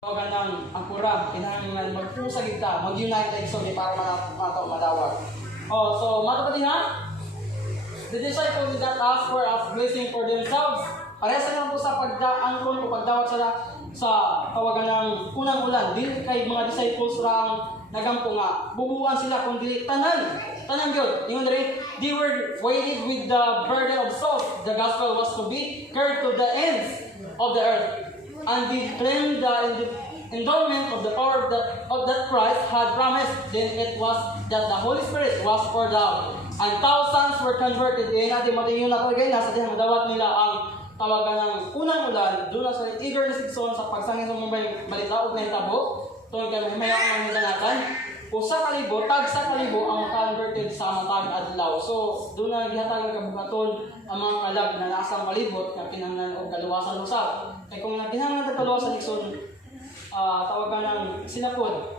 Tawagan ng angkura, kinahanglan magpusa kita, mag-unite like so para madawag. Oh, so mato din ha? The disciples did not ask for a blessing for themselves. Parehas na po sa pagdaangkon o pagdawat sa tawagan ng unang ulan. Dili kay mga disciples rang nagampo nga. Bubuan sila kung dili tanan gyud. Ingon diri, they were weighted with the burden of souls. The gospel was to be carried to the ends of the earth. And they claimed the endowment of the power that Christ had promised. Then it was that the Holy Spirit was poured out. And thousands were converted. Natin matingin na ito again. Nasa dihang dawat nila ang tawagan ng unang ulan. Doon na sa eager na sigson sa pagsangin sa mga balita o tabo. Ito ang may ang hidanatan. Usa kalibo, tag sa kalibo ang converted sa matag adlaw. So, doon na gihatag ang kabukaton ang mga kalag na nasa palibot na kinahanglan o kaluwasan usab. Kaya kung kinahanglan ng kaluwasan ikson, tawagan ng sinapod,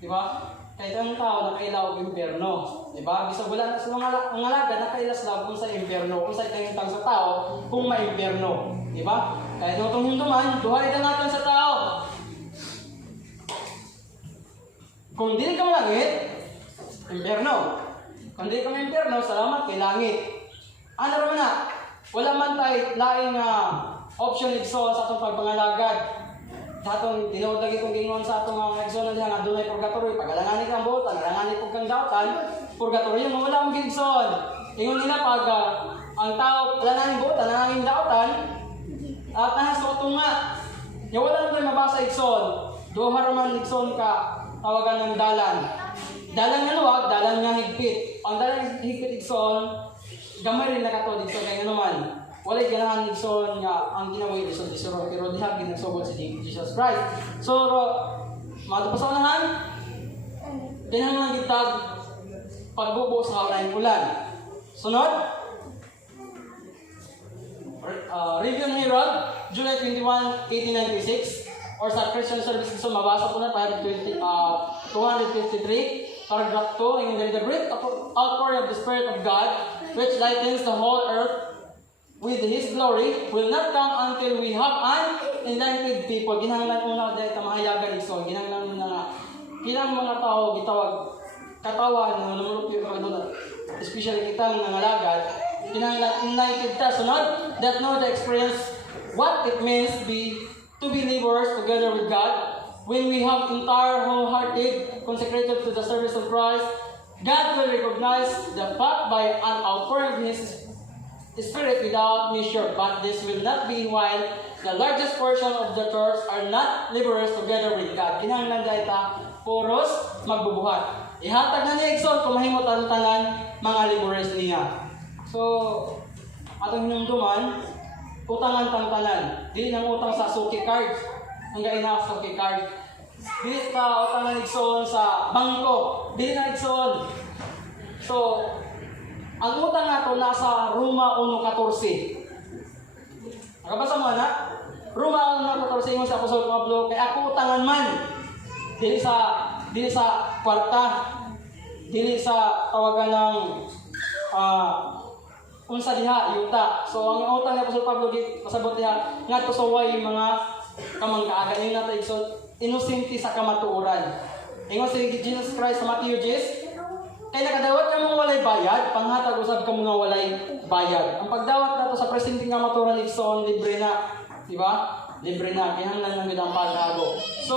di ba? Kaya ang tao nakailaw ng impyerno, di ba? Bisag wala na sa mga alagad nakailaslaw kung sa impyerno, kung sa itang sa tao kung maimpyerno, di ba? Kaya itong hinduman, duhay na natin sa tao. Kung di ka malangit, impyerno. Kung di ka impyerno, salamat kay langit. Ano naman na? Wala man tayo laing option igsoon sa itong pagpangalagad. Datong tinuod lagi kong gingon sa atong mga igsoon na nga dunay purgatory. Pagalanganin kang buot, pagalanganin kong kang dautan, purgatory yun, wala mong igsoon. Ingon nila pag ang tao, alanganin buot, alanganin dautan, at nahasotong nga. Yung wala naman mabasa igsoon, duha raman igsoon ka, tawagan ng dalan. Dalan nga luwag, dalan nga higpit. Ang dalan higpit igsoon, gamay rin nakatod igsoon kaya naman. Walay ganahan igsoon nga ang ginaway igsoon isuro pero diha ginasubot si Jesus Christ. So, mato pa sa unahan, kinahanglan gitag pagbubo sa hawlaing ulan. Sunod, Review ng Herald, July 21, 1896. Or sa Christian Service so mabasa po na 253, paragraph 2, in the great outpouring of the Spirit of God, which lightens the whole earth with His glory, will not come until we have an enlightened people. Ginahanglan una dahil tamahayagan iso. Ginahanglan una nga. Kinang mga tao, gitawag, katawan, na namulot yung mga especially kitang nangalagad, ginahanglan enlightened ta. Sunod, that know the experience, what it means to be laborers together with God. When we have entire wholehearted consecrated to the service of Christ, God will recognize the fact by an outpouring of His Spirit without measure. But this will not be while the largest portion of the church are not laborers together with God. Kinahanglan dahil ta puros magbubuhat. Ihatag na niya igsoon kung mahimot ang tanan mga laborers niya. So, atong hinumduman, utangan tangtanan. Dili nang utang sa suki card. Hanggang ina sa suki card. Dili ka utangan igsoon sa bangko. Dili na igsoon. So, ang utang nato nasa Roma 1:14. Nakabasa mo na? Roma 1:14 ingon sa Apostol Pablo, kay ako utangan man. Dili sa kwarta. Dili sa tawagan ng unsa diha yuta. So ang utang ni Apostol Pablo di pasabot diha ngadto sa way mga kamangkaagan ni nato igsoon inosente sa kamatuoran. Ingon si Jesus Christ sa Matthew 10, kay nakadawat ka mong walay bayad, panghatag usab ka mga walay bayad. Ang pagdawat nato sa presente nga matuoran igsoon libre na, di ba? Libre na, kinahanglan lang gid ang paghago. So,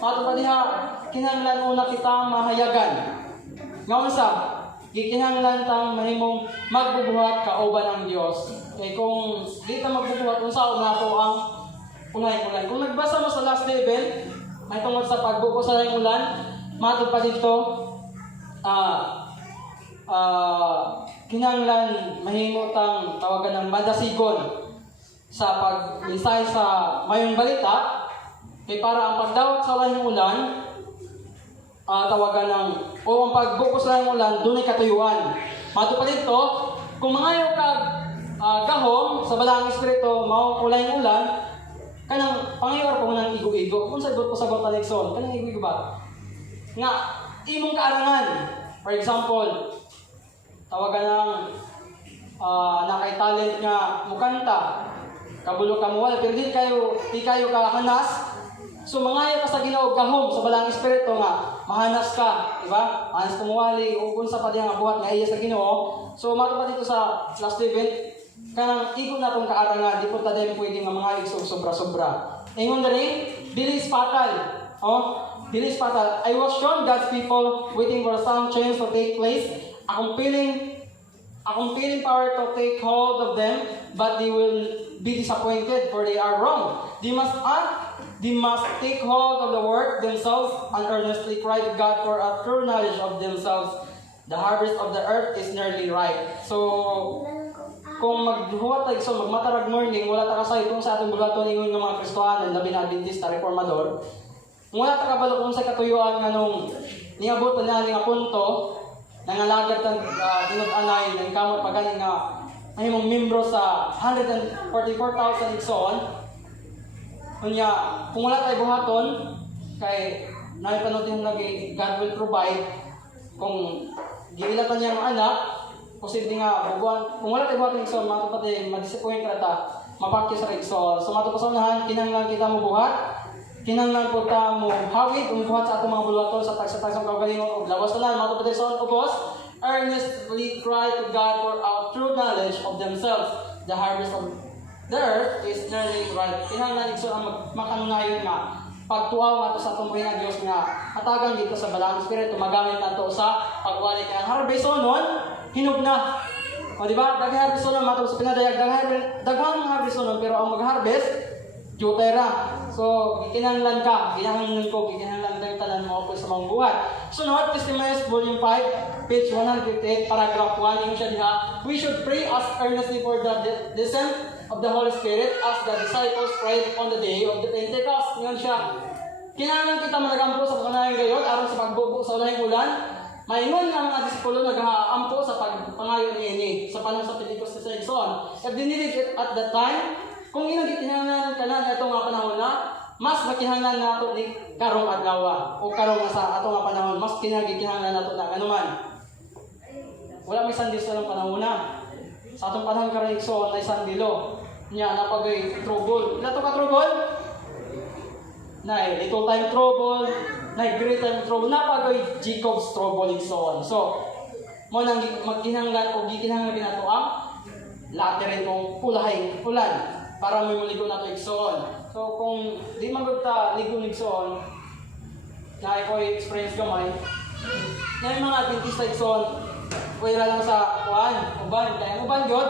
mato pa diha kinahanglan una kita mahayagan. Nga unsa? Gikinahanglan tang mahimong magbubuhat kauban ang Dios. Kay kung di ta magbubuhat unsa nato ang unay-ulan. Kung nagbasa mo sa last level, ay tungod sa pagbuko sa ulan, mato pa dito kinahanglan mahimong tang tawagan ng madasigon sa paglisay sa mayong balita kay para ang pagdawat sa ulan tawagan ng o ang pagbukos lang ng ulan, doon ay katuyuan. Mato pa dito, kung mangayo ka gahom sa balang espiritu, mao ulay ng ulan, kanang pangayor po ng igo-igo. Kung sagot po sa Botalikson, kanang igo-igo ba? Nga, imong kaarangan. For example, tawagan ng nakay talent nga mukanta, kabulo ka mo, pero di kayo kahanas, So mangaya ka sa Ginoo gahom sa balang espiritu nga mahanas ka, di ba? Mahanas ka muwali o unsa pa diha nga buhat nga iya sa Ginoo. So matupad dito sa last event kanang igon natong kaarangan di po ta din pwede nga mangayog sobra-sobra. Ingon diri, dili is fatal. Dili is fatal. I was shown God's people waiting for some change to take place. Akong feeling power to take hold of them, but they will be disappointed for they are wrong. They must take hold of the work themselves and earnestly cry to God for a true knowledge of themselves. The harvest of the earth is nearly ripe. So, kung maghuwat tayo, so magmatarag morning, wala ta kasay kung sa atong bulaton ingon ng mga Kristohanon, labi na Adventista, Reformador, wala ta kabalo kung sa katuyuan nga nung niabot na nga punto, nangalagad ang tinag-anay ng kamot pagaling nga ay mong membro sa 144,000 igsoon. Kunya, kung wala tayo buhaton, kay nalipanood yung lagi, God will provide. Kung giilatan niya ang anak, posible nga, kung wala tayo buhaton igsoon, matupati, madisappoint ka ta, mapakya sa igsoon. So matupasonahan, kinanglan kita mo buhat, kinanglan po ta mo hawid, buhat sa atong mga bulaton sa tagsang kagalingon, o lawas na, matupati sa ubos, earnestly cry to God for a true knowledge of themselves. The harvest of the earth is nearly ripe. Kinahanglan igsoon ang makanunayon nga pagtuaw nga sa atong buhay nga Dios nga hatagan dito sa balang espiritu magamit nato sa pagwali kay ang harvest nun hinog na. O di ba? Daghang harvest nun mato sa pinadayag daghang harvest nun pero ang mag-harvest jutera. So gikinahanglan ka, gikinahanglan ko, gikinahanglan tayong tanan mo sa mga buhat. Sunod, Testimonies Volume 5, page 158, paragraph 1, yung siya diha, we should pray as earnestly for the descent of the Holy Spirit as the disciples prayed on the day of the Pentecost. Ngayon siya, kinahanglan kita managampo sa panganayang gayon aron sa pagbubo sa ulahing ulan. Maingon nga mga disipulo naghaampo sa pagpangayo niini sa panahon sa Pentecost sa igsoon. If they needed it at that time, kung kinahanglan ka na itong nga panahon na, mas makinahanglan nato ni karong adlaw o karong sa ato nga panahon, mas kinahanglan nato na anuman. Wala may sandis na ng panahon na. Sa atong panahon karong igsoon ay sandilo. Nya napagay trouble. Ila to ka trouble? Nay little time trouble, nay great time trouble, napagay Jacob's trouble igsoon. So, mo nang magkinahanglan o gikinahanglan nato ang laterin kong pulahay ulan para may maligo nato igsoon. So kung di magugta ligo igsoon, na ikaw experience gamay, na yung mga Adventista igsoon, pwera lang sa uban, kaya ang uban yun,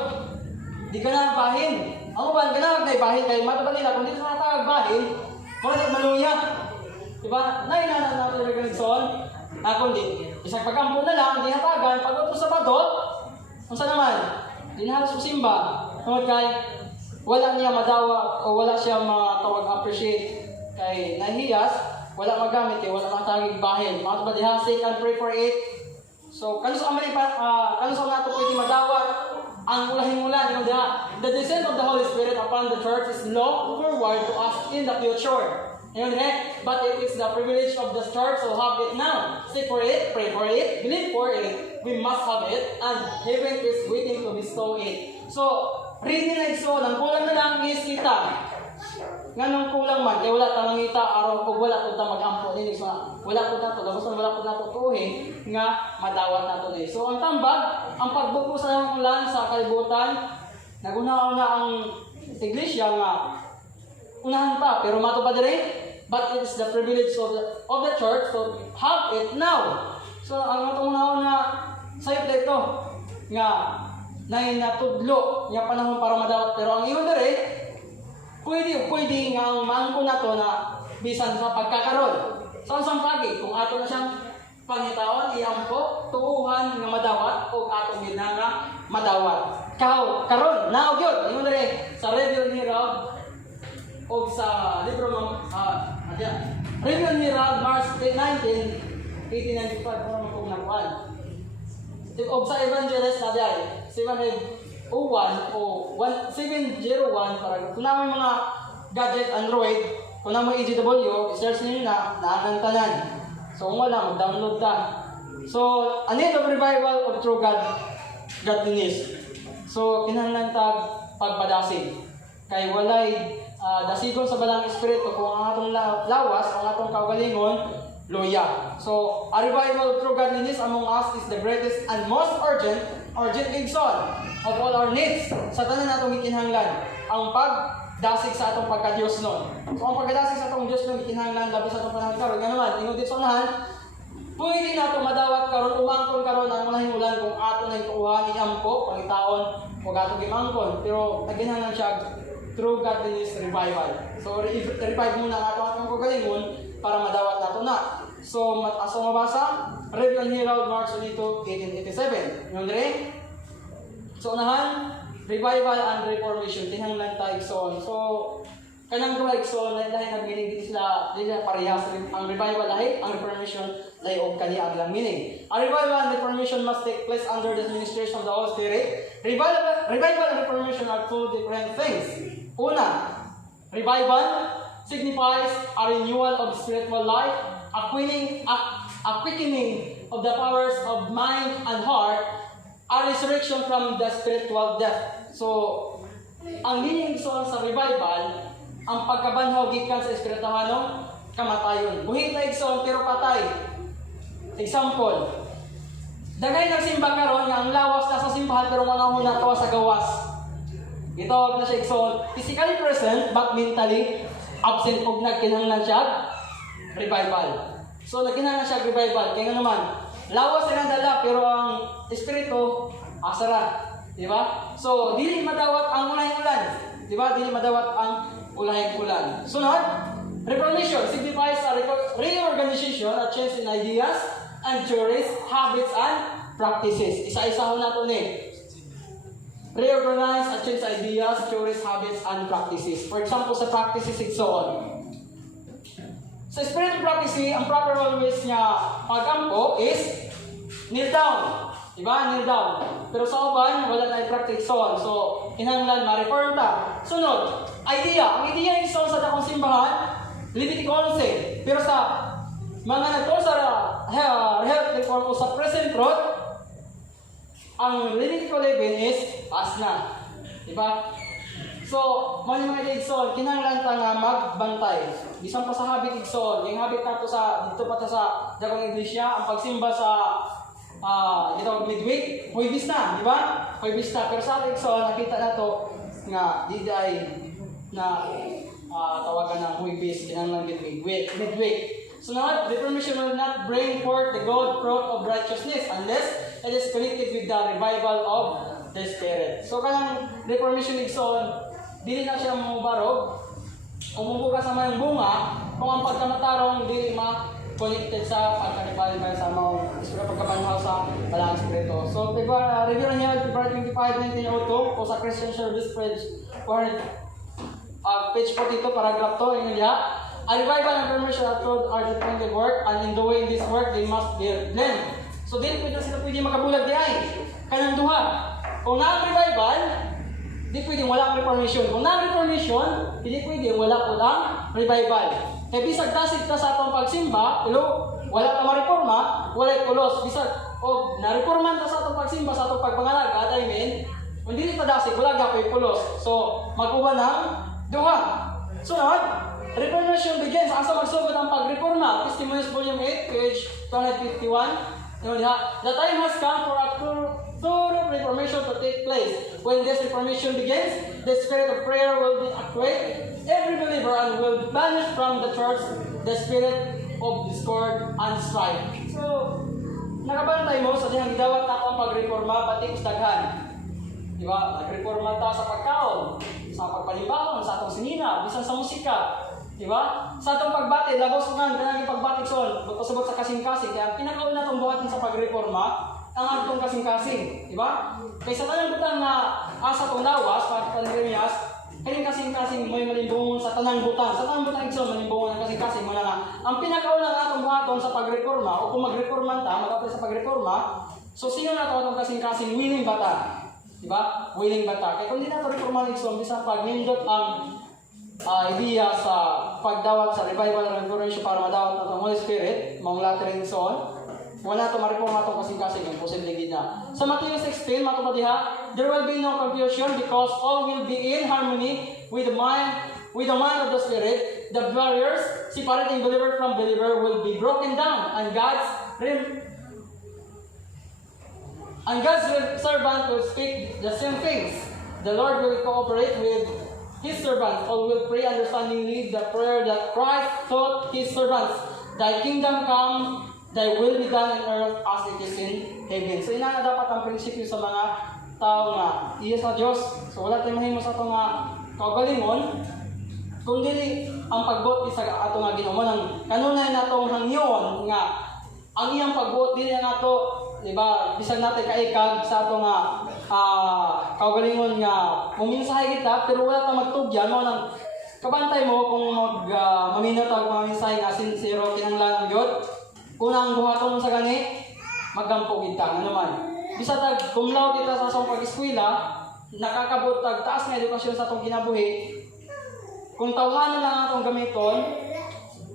di ka na bahin. Ang uban, ka na bahin, kaya mataba nila, kung di ka natagag bahin, mga maluya. Diba? Nainana natin yung igsoon, na kung di, isang pagkampo na lang, di hatagan, pag utro sa badot, kung saan naman, di na halos simba. Tungkol kay, wala niya madawa o wala siya matawag appreciate kay nahiyas, wala magamit kay wala matagig bahin. Mga ba diha say and pray for it. So kanus ang mali kanus ang nato pwede madawat ang ulahing ulan yung diha. The descent of the Holy Spirit upon the church is looked forward to us in the future. Yun but it is the privilege of the church to have it now. Seek for it, pray for it, believe for it. We must have it and heaven is waiting to bestow it. So reading na igsoon, ang kulang na lang is kita. Nganong kulang man, kaya wala tayong kita, araw kung wala po tayo mag-ampo din. So, wala po nato, labas wala po nato tuhin, nga madawat nato din. So, ang tambag, ang pagbuko sa ulan sa kalibutan, nagunaw na ang iglesia nga, unahan pa, pero mato pa din but it is the privilege of the church to have it now. So, ang matungnaw na sa'yo dito, nga, na natudlo nga panahon para madawat pero ang iyon dere pwede nga ang maangko nato na bisan sa pagkakaroon sa unsang pagi kung ato na siyang pangitaon iampo tuuhan nga madawat o atong ginanga madawat karon naog yun iyon dere sa review ni Rob o sa libro review ni Rob March 19 1895 kung nakuan of sa evangelist na diay 701 o 701 para kung naman mga gadget Android, kung naman EGW, search niyo na naakantanan. So kung wala, mag-download ta. So, a need of revival of true godliness. So, kinahanglan tag pagpadasin. Kay walay dasigon sa balang espiritu kung ang atong lawas, ang atong kaugalingon, loya. So, a revival through godliness among us is the greatest and most urgent igsoon of all our needs. Sa tanan natong gikinahanglan, ang pagdasig sa atong pagka-Dios nun. So, ang pagdasig sa atong Dios nun, gikinahanglan, labi sa atong panahon karon. Nga naman, ingod dito sa unahan, pwede nato madawat karon, umangkon karon ang mga himulan kung ato na ituuhan, iampo, pangitaon, o ato gimangkon. Pero, naginahanglan siya through godliness revival. So, revive muna ang atong kagalingon para madawat nato na. So, asa mabasa? Rev and Herald, March 22, 1887. Yung dire? So, unahan, revival and reformation. Tinanglan tayo igsoon. So, kanang duha igsoon, lahi nag-meaning sila parehas. Ang revival lahi, ang reformation lahi og kaniya lang meaning. Ang revival and reformation must take place under the administration of the Holy Spirit. Revival and reformation are two different things. Una, revival signifies a renewal of spiritual life, a quickening of the powers of mind and heart, a resurrection from the spiritual death. So, ang meaning sa revival, ang pagkabanhaw gikan sa espirituhanong kamatayon. Buhi na igsoon pero patay. Example, dagay nagsimba karon nga ang lawas na sa simbahan pero manahon na tuwa sa gawas. Gitawag na siya igsoon, physically present but mentally absent og nagkinahanglan siya revival. So nagkinahanglan siya revival kaya naman lawas na dala pero ang espiritu asara, di ba? So dili madawat ang ulahing ulan, di ba? Dili madawat ang ulahing ulan. Sunod, reformation signifies a reorganization, a change in ideas and theories, habits and practices. Isa-isa ho nato ni. Reorganize, change ideas, theories, habits, and practices. For example, sa practices, and so on. Sa spiritual practice, ang proper always niya pagampo is kneel down. Diba? Kneel down. Pero sa uban, wala na i-practice so on. So, kinahanglan ma-reform ta. Sunod, idea. Ang idea is so sa dakong simbahan, Leviticus 11. Pero sa mga nagto sa health reform o sa present truth, ang Leviticus 11 is taas na. Diba? So, mga igsoon, kinahanglan ta nga magbantay. Bisan pa sa habit igsoon, yung habit nato sa dito pa ta sa dakong iglesia, ang pagsimba sa dito midweek, huwibis na, di ba? Huwibis na. Pero sa igsoon, nakita nato nga diday na tawagan ng huwibis, kinahanglan midweek. So now, reformation will not bring forth the good fruit of righteousness unless it is connected with the revival of the Spirit. So kanang reformation igsoon, dili na siya mubarog, umubuga sa mayong bunga, kung ang pagkamatarong dili ma-connected sa pagka-revival sa mga pagkabanhaw sa balang espiritu. So, review na niya, February 25, 1902, po sa Christian Service page 42, paragraph 2, yun niya. A revival and reformation are dependent work, and in doing this work, they must be blend. So, dili pwede sila pwede makabulag di ay. Kanang duha. Kung na-revival, di pwede wala ang reformation. Kung na-reformation, hindi pwede wala po ang revival. E bisag tasig ta sa atong pagsimba, pero wala ka ma-reforma, wala pulos. Bisag, o na-reforman ta sa atong pagsimba, sa atong pagpangalaga, I mean, kung hindi pa dasig, wala ka pa pulos. So, mag-uban ng duha. Sunod, reformation begins. Asa magsugod ang pagreforma? Testimonies Volume 8, page 251. The time has come for a thorough reformation to take place. When this reformation begins, the spirit of prayer will actuate every believer and will banish from the church the spirit of discord and strife. So, nakabantay mo sa dihang gidawat nato ang pagreforma, batik daghan. Diba? Nagreforma ta sa pagkaon, sa pagpalibahon, sa atong sinina, bisan sa musika. Diba? Sa atong pagbati, labos ko nga, kanang pagbati son, magpasabot sa kasing-kasing. Kaya pinakauna natong buhatin sa pagreforma, ang atong kasing-kasing. Diba? Kaya sa tanang butang na asa tong lawas, para Jeremias, kanyang kasing-kasing may malimbungon sa tanang butang. Sa tanang butang igsoon, malimbungon ang kasing-kasing. Muna na, ang pinakauna na atong buhaton sa pagreforma, o kung magreforman ta, mag-apply sa pagreforma, so sino na ito atong kasing-kasing willing bata? Diba? Willing bata. Kaya kung di na ito reforman igsoon, bisa pag nindot ang idea sa pagdawat sa revival and reformation para madawat ng Holy Spirit, mga laterin son, wala ito ma-reform atong kasing-kasing yung posible gina. Sa Matthew 16, matupad diha, there will be no confusion because all will be in harmony with the mind with the mind of the Spirit, the barriers separating believer from believer will be broken down, and God's servant will speak the same things. The Lord will cooperate with His servants. All will pray understandingly the prayer that Christ taught His servants. Thy kingdom come, Thy will be done in earth as it is in heaven. So ina dapat ang prinsipyo sa mga tao nga iya sa Dios. So wala tayong mahimo sa ato nga kaugalingon kung dili ang pagbuot sa ato nga Ginoo nang kanunay natong hangyon nga ang iyang pagbuot dili nato, di ba? Bisan natin kaikag sa ato nga kaugalingon nga muminsahe kita pero wala ta magtugyan mo nang kabantay mo kung maminaw tag mga mensahe nga sincero kinahanglan gyud. Unang buhaton mo sa gani magampo kita nga naman. Bisa tag cum laude kita sa atong pag-eskwela, nakakabot tag taas nga edukasyon sa atong kinabuhi. Kung tawhanan lang atong gamiton,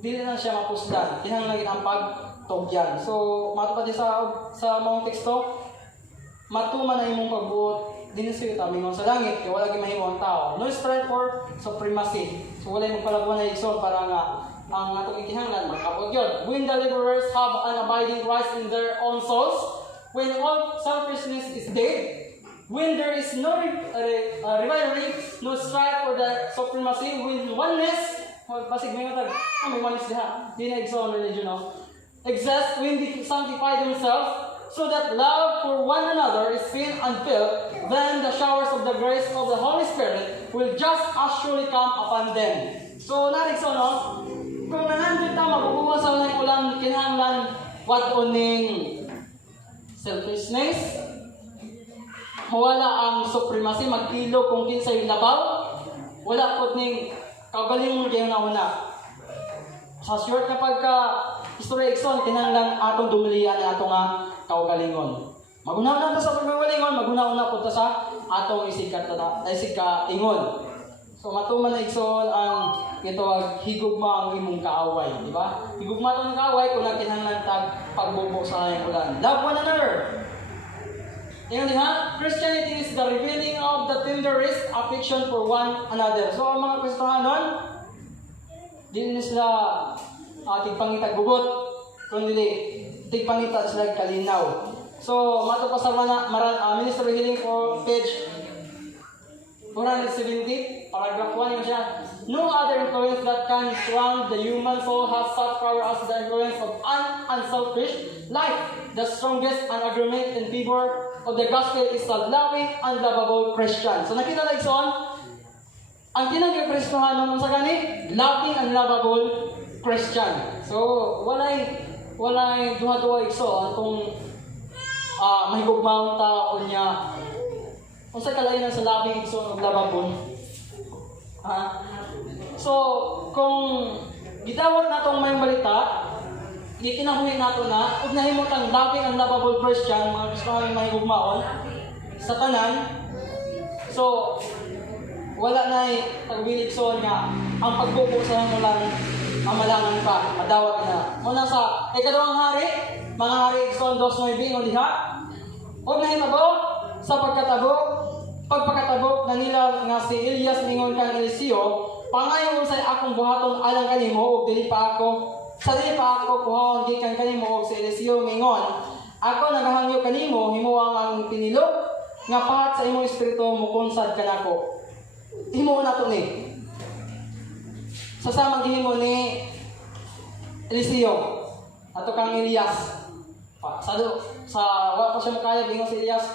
dili na siya mapusdan. Kinahanglan ang pagtugyan. So matupad sa mga teksto, matuman na imong pagbuot din sa ita mingon sa langit kay wala gyud mahimo ang tao. No strive for supremacy. So wala imong palabuan na igsoon para nga ang atong ikinahanglan magkabot yun. When the laborers have an abiding Christ in their own souls, when all selfishness is dead, when there is no rivalry, no strife for the supremacy, when oneness, basig may matag, may oneness diha, di na igsoon religion, no? Exists when they sanctify themselves, so that love for one another is seen and felt, then the showers of the grace of the Holy Spirit will just as surely come upon them. So, narig so, no? Kung nanandun ta, mabubuwa sa unang ulan, kinahanglan, what oning selfishness, mawala ang supremacy, magkilo kung kinsay labaw, wala po ning kaugalingon kayo na una. Sa short na pagka History Exxon, kinahanglan atong dumilian na atong kaugalingon. Magunaw na sa pagkawalingon, magunaw na po sa atong isika-ingon. So matuman na Exxon ang itawag higugma ang imong kaaway, di ba? Higugma itong kaaway kung kinahanglan tag pagbubo sa hayang ulan. Love one another. Tingnan niyo ha, Christianity is the revealing of the tenderest affection for one another. So ang mga Kristohanon, di sila tigpangitag gugot, kundi tigpangita sila kalinaw. So, mato pa sa Ministry Healing for page 470, paragraph 1 yun siya. No other influence that can surround the human soul has such power as the influence of an unselfish life. The strongest and agreement in favor of the gospel is a loving and lovable Christian. So, nakita na Igsoon, ang tinag-Kristohanon sa gani, loving and lovable Christian. So, walay duha-duha Igsoon kung mahigugmaong tao niya. Kung sa kalainan sa labing Igsoon o lababon. So, kung gitawat na itong may balita, ikinahuhin nato na, ug nahimutang labing ang lovable Christian, mga Kristohanon mahigugmaon, sa tanan. So, wala na tagbilig Igsoon nga, ang pagbubo sa mulan, mamalangan pa, madawat na. Muna sa ikadawang hari, mga hari Igsoon 2:9 ingon diha. Og nahitabo sa pagpakatabok na nila nga si Elias mingon kang Eliseo, pangayo unsay akong buhaton alang kanimo ug dili pa ako kuhawon gikan kanimo og si Eliseo mingon, ako nagahangyo kanimo himuang ang pinilo nga pahat sa imong espiritu mukonsad kanako. Himo na to ni. Sa samang gihimo ni Eliseo ato kang Elias. Sa wala pa siya makaya gingon si Elias.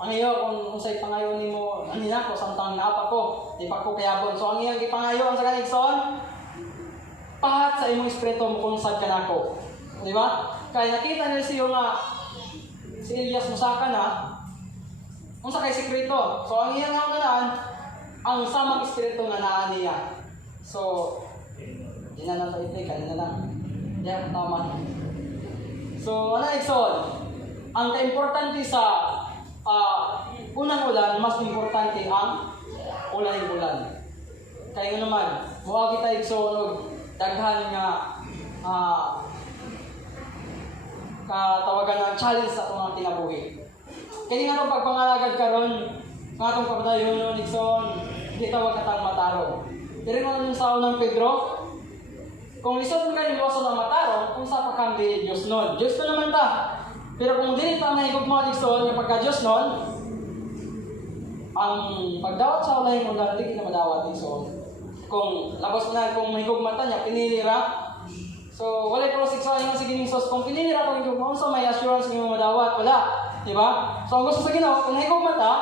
Pangayo kung unsay pangayo nimo ani nako samtang naapa ko, di pa ko kayabon. So ang iyang gipangayo ang sa kanigson, pahat sa imong espiritu mukonsad kanako. Di ba? Kay nakita ni Eliseo nga si Elias musaka na. Unsa kay sekreto? So ang iyang naunaan ang samang espiritu nga naa niya. So, di na lang ito, kanina lang. Diyan, tama. So, ano Igsoon? Ang ka-importante sa unang ulan, mas importante ang ulan-ulan. Kaya naman, mukha kita Igsoon, daghan nga katawagan ng challenge sa itong mga kinabuhi. Kaya nga itong pagpangalagad karon, nga itong pagdayon Igsoon, di ka wag katang matarong. Diri mo yung sao ng Pedro, kung lisod mo kayo iwasan ng matarong, kung sa pa kang di Diyos nun. Diyos ko naman ta. Pero kung dili pa mahigog mo lisod, yung pagka-Diyos nun, ang pagdawat sa ulay mo lang, di kita madawat lisod. Kung labas na, kung mahigog mata niya, pinili ra. So, wala yung prosik sa inyo sa Gining Sos. Kung pinili ra kung mahigog mo, so may assurance ng madawat, wala. Diba? So, ang gusto sa Ginoo, kung mahigog mata,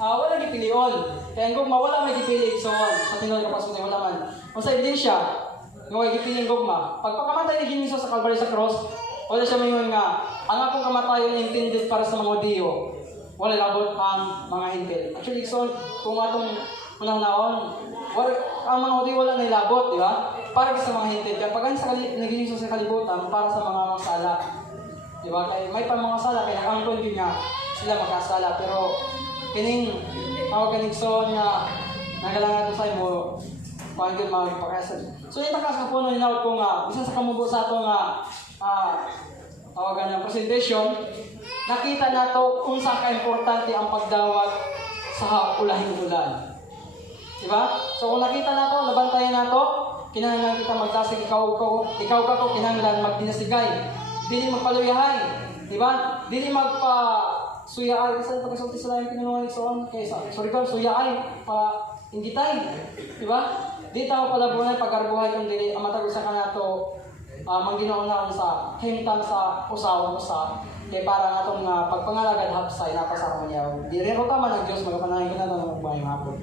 wala gipilion. Kaya ang gugma, wala may gipili. So, sa Pinoy kapasok niya, wala man. Kung sa ebidensya, yung may gipili yung gugma, pag pagkamatay ni Gining Sos sa Calvary sa cross, wala siya mayroon nga, ang akong kamatayon intended para sa mga Diyo. Wala labot ang mga hintil. Actually, so, kung atong unang-naon, ang mga Diyo wala na ilabot, di ba? Para sa mga hintil. Kaya pag sa Gining Sos sa kalibutan, para sa mga masala. Di ba? Kaya may pa mga sala, kaya nakangkon din nga sila makasala. Pero, kining kanig-son nga nagalangan sa imo kung yun magpakasal. So yung takas na po nung inawag ko nga, isa sa kamubo sa ito nga tawagan ng presentation, nakita na to kung saan ka-importante ang pagdawat sa ulahing ulan. Diba? So kung nakita na to, nabantayan na to, kinahanglan kita magdasig ikaw ka ko, kinahanglan magdinasigay. Dili magpaluyahay. Diba? Dili suyaay, kasi pagkasulti sa lahat pinunungan ni Soon, suyaay, ingitay, di ba? Di tao pala bunay, pag-arbuhay kung dili, ang matagod sa kanato, mangginaon-naon sa himtang sa usawa mo sa, kaya para nga itong pagpangalagad hapsay, napasama niya. Di rin ko ka man ang Diyos, magpanahin ko na ito ng magbayang hapon.